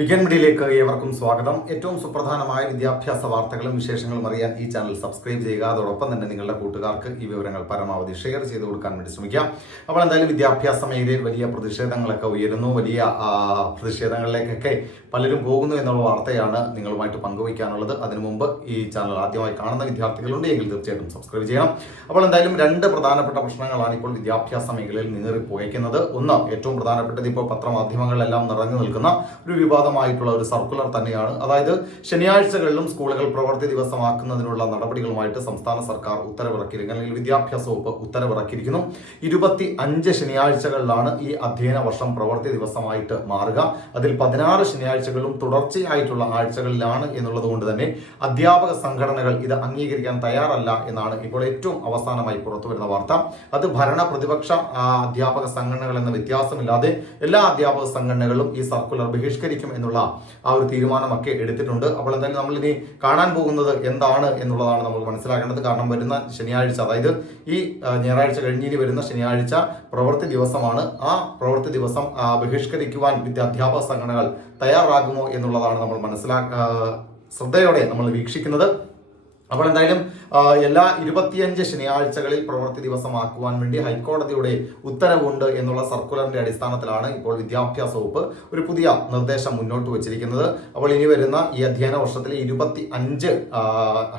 Weekend മീഡിയയിലേക്ക് ഏവർക്കും സ്വാഗതം. ഏറ്റവും സുപ്രധാനമായ വിദ്യാഭ്യാസ വാർത്തകളും വിശേഷങ്ങളും അറിയാൻ ഈ ചാനൽ സബ്സ്ക്രൈബ് ചെയ്യുക. അതോടൊപ്പം തന്നെ നിങ്ങളുടെ കൂട്ടുകാർക്ക് ഈ വിവരങ്ങൾ പരമാവധി ഷെയർ ചെയ്ത് കൊടുക്കാൻ വേണ്ടി ശ്രമിക്കാം. അപ്പോൾ എന്തായാലും വിദ്യാഭ്യാസ മേഖലയിൽ വലിയ പ്രതിഷേധങ്ങളൊക്കെ ഉയരുന്നു. വലിയ പ്രതിഷേധങ്ങളിലേക്കൊക്കെ പലരും പോകുന്നു എന്നുള്ള വാർത്തയാണ് നിങ്ങളുമായിട്ട് പങ്കുവയ്ക്കാനുള്ളത്. അതിനു മുമ്പ് ഈ ചാനൽ ആദ്യമായി കാണുന്ന വിദ്യാർത്ഥികളുണ്ട് എങ്കിൽ തീർച്ചയായിട്ടും സബ്സ്ക്രൈബ് ചെയ്യണം. അപ്പോൾ എന്തായാലും രണ്ട് പ്രധാനപ്പെട്ട പ്രശ്നങ്ങളാണ് ഇപ്പോൾ വിദ്യാഭ്യാസ മേഖലയിൽ നീറി പുകയ്ക്കുന്നത് ഒന്ന് ഏറ്റവും പ്രധാനപ്പെട്ടത് ഇപ്പോൾ പത്രമാധ്യമങ്ങളിലെല്ലാം നിറഞ്ഞു നിൽക്കുന്ന ഒരു വിവാദമായിട്ടുള്ള ഒരു സർക്കുലർ തന്നെയാണ്. അതായത് ശനിയാഴ്ചകളിലും സ്കൂളുകൾ പ്രവൃത്തി ദിവസമാക്കുന്നതിനുള്ള നടപടികളുമായിട്ട് സംസ്ഥാന സർക്കാർ ഉത്തരവിറക്കിയിരിക്കുന്നു. അല്ലെങ്കിൽ വിദ്യാഭ്യാസ വകുപ്പ് ഉത്തരവിറക്കിയിരിക്കുന്നു. ഇരുപത്തി അഞ്ച് ശനിയാഴ്ചകളിലാണ് ഈ അധ്യയന വർഷം പ്രവൃത്തി ദിവസമായിട്ട് മാറുക. അതിൽ പതിനാറ് ശനിയാഴ്ചകളിലും തുടർച്ചയായിട്ടുള്ള ആഴ്ചകളിലാണ് എന്നുള്ളത് കൊണ്ട് തന്നെ അധ്യാപക സംഘടനകൾ ഇത് അംഗീകരിക്കാൻ തയ്യാറല്ല എന്നാണ് ഇപ്പോൾ ഏറ്റവും അവസാനമായി പുറത്തുവരുന്ന വാർത്ത. അത് ഭരണ പ്രതിപക്ഷ അധ്യാപക സംഘടനകൾ എന്ന വ്യത്യാസമില്ലാതെ എല്ലാ അധ്യാപക സംഘടനകളും ഈ സർക്കുലർ ബഹിഷ്കരിക്കും എന്നുള്ള ആ ഒരു തീരുമാനമൊക്കെ എടുത്തിട്ടുണ്ട്. അപ്പോൾ എന്തായാലും നമ്മൾ ഇനി കാണാൻ പോകുന്നത് എന്താണ് എന്നുള്ളതാണ് നമ്മൾ മനസ്സിലാക്കേണ്ടത്. കാരണം വരുന്ന ശനിയാഴ്ച അതായത് ഈ ഞായറാഴ്ച കഴിഞ്ഞ് ഇനി വരുന്ന ശനിയാഴ്ച പ്രവൃത്തി ദിവസമാണ്. ആ പ്രവൃത്തി ദിവസം ബഹിഷ്കരിക്കുവാൻ വിദ്യാഭ്യാസ സംഘടനകൾ തയ്യാറാകുമോ എന്നുള്ളതാണ് നമ്മൾ മനസ്സിലാ ശ്രദ്ധയോടെ നമ്മൾ വീക്ഷിക്കുന്നത്. അപ്പോൾ എന്തായാലും എല്ലാ ഇരുപത്തിയഞ്ച് ശനിയാഴ്ചകളിൽ പ്രവൃത്തി ദിവസമാക്കുവാൻ വേണ്ടി ഹൈക്കോടതിയുടെ ഉത്തരവുണ്ട് എന്നുള്ള സർക്കുലറിന്റെ അടിസ്ഥാനത്തിലാണ് ഇപ്പോൾ വിദ്യാഭ്യാസ വകുപ്പ് ഒരു പുതിയ നിർദ്ദേശം മുന്നോട്ട് വച്ചിരിക്കുന്നത്. അപ്പോൾ ഇനി വരുന്ന ഈ അധ്യയന വർഷത്തിലെ ഇരുപത്തി അഞ്ച്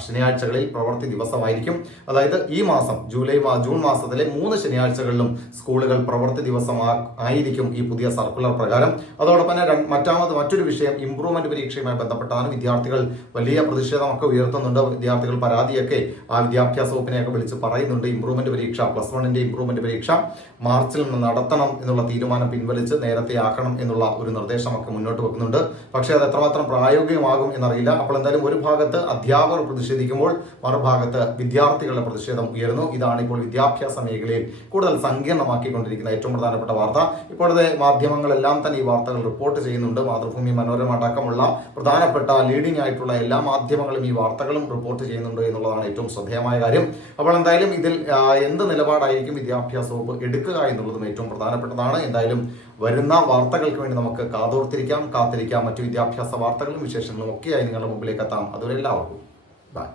ശനിയാഴ്ചകളിൽ പ്രവൃത്തി ദിവസമായിരിക്കും. അതായത് ഈ മാസം ജൂലൈ ജൂൺ മാസത്തിലെ മൂന്ന് ശനിയാഴ്ചകളിലും സ്കൂളുകൾ പ്രവൃത്തി ദിവസമാ ആയിരിക്കും ഈ പുതിയ സർക്കുലർ പ്രകാരം. അതോടൊപ്പം തന്നെ മറ്റാമത് മറ്റൊരു വിഷയം ഇംപ്രൂവ്മെന്റ് പരീക്ഷയുമായി ബന്ധപ്പെട്ടാണ് വിദ്യാർത്ഥികൾ വലിയ പ്രതിഷേധമൊക്കെ ഉയർത്തുന്നുണ്ട്. വിദ്യാർത്ഥികൾ പരാതിയൊക്കെ ആ വിദ്യാഭ്യാസ വകുപ്പിനെയൊക്കെ വിളിച്ച് പറയുന്നുണ്ട്. ഇംപ്രൂവ്മെന്റ് പരീക്ഷ പ്ലസ് വണ്ണിന്റെ ഇംപ്രൂവ്മെന്റ് പരീക്ഷ മാർച്ചിൽ നടത്തണം എന്നുള്ള തീരുമാനം പിൻവലിച്ച് നേരത്തെ ആക്കണം എന്നുള്ള ഒരു നിർദ്ദേശമൊക്കെ മുന്നോട്ട് വെക്കുന്നുണ്ട്. പക്ഷേ അത് എത്രമാത്രം പ്രായോഗികമാകും എന്നറിയില്ല. അപ്പോൾ എന്തായാലും ഒരു ഭാഗത്ത് അധ്യാപകർ പ്രതിഷേധിക്കുമ്പോൾ മറുഭാഗത്ത് വിദ്യാർത്ഥികളുടെ പ്രതിഷേധം ഉയരുന്നു. ഇതാണ് ഇപ്പോൾ വിദ്യാഭ്യാസ മേഖലയിൽ കൂടുതൽ സങ്കീർണമാക്കിക്കൊണ്ടിരിക്കുന്ന ഏറ്റവും പ്രധാനപ്പെട്ട വാർത്ത. ഇപ്പോഴത്തെ മാധ്യമങ്ങളെല്ലാം തന്നെ ഈ വാർത്തകൾ റിപ്പോർട്ട് ചെയ്യുന്നുണ്ട്. മാതൃഭൂമി മനോരമ അടക്കമുള്ള പ്രധാനപ്പെട്ട ലീഡിംഗ് ആയിട്ടുള്ള എല്ലാ മാധ്യമങ്ങളും ഈ വാർത്തകളും റിപ്പോർട്ട് ചെയ്യുന്നുണ്ട് എന്നുള്ളതാണ് ഏറ്റവും ശ്രദ്ധേയമായ കാര്യം. അപ്പോൾ എന്തായാലും ഇതിൽ എന്ത് നിലപാടായിരിക്കും വിദ്യാഭ്യാസ വകുപ്പ് എടുക്കുക എന്നുള്ളതും ഏറ്റവും പ്രധാനപ്പെട്ടതാണ്. എന്തായാലും വരുന്ന വാർത്തകൾക്ക് വേണ്ടി നമുക്ക് കാതോർത്തിരിക്കാം കാത്തിരിക്കാം. മറ്റു വിദ്യാഭ്യാസ വാർത്തകളും വിശേഷങ്ങളും ഒക്കെയായി നിങ്ങളുടെ മുമ്പിലേക്ക് എത്താം. അതുവരെ എല്ലാവർക്കും ബൈ.